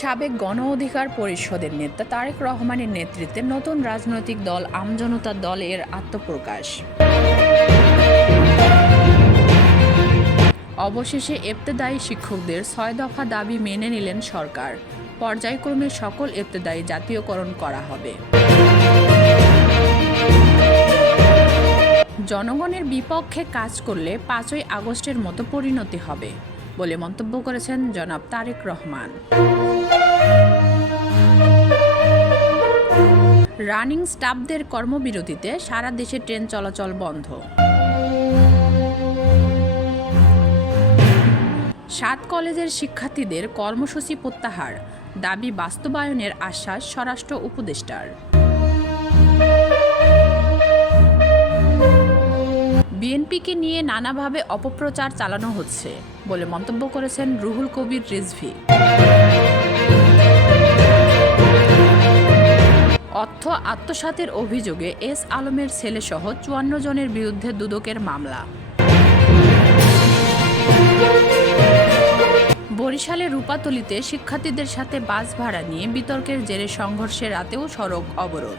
সাবেক গণ অধিকার পরিষদের নেতা তারেক রহমানের নেতৃত্বে নতুন রাজনৈতিক দল আমজনতা দল এর আত্মপ্রকাশ। অবশেষে ইবতেদায়ী শিক্ষকদের ৬ দফা দাবি মেনে নিলেন সরকার। পর্যায়ক্রমে সকল ইবতেদায়ী জাতীয়করণ করা হবে। জনগণের বিপক্ষে কাজ করলে ৫ই আগস্টের মতো পরিণতি হবে বলে মন্তব্য করেছেন জনাব তারেক রহমান। রানিং স্টাফদের কর্মবিরতিতে সারা দেশে ট্রেন চলাচল বন্ধ। ৭ কলেজের শিক্ষার্থীদের কর্মসূচি প্রত্যাহার, দাবি বাস্তবায়নের আশ্বাস স্বরাষ্ট্র উপদেষ্টার। বিএনপিকে নিয়ে নানাভাবে অপপ্রচার চালানো হচ্ছে বলে মন্তব্য করেছেন রুহুল কবির রিজভী। অর্থ আত্মসাতের অভিযোগে এস আলমের ছেলেসহ ৫৪ জনের বিরুদ্ধে দুদকের মামলা। বরিশালে রূপাতলীতে শিক্ষার্থীদের সাথে বাস ভাড়া নিয়ে বিতর্কের জেরে সংঘর্ষে রাতেও সড়ক অবরোধ।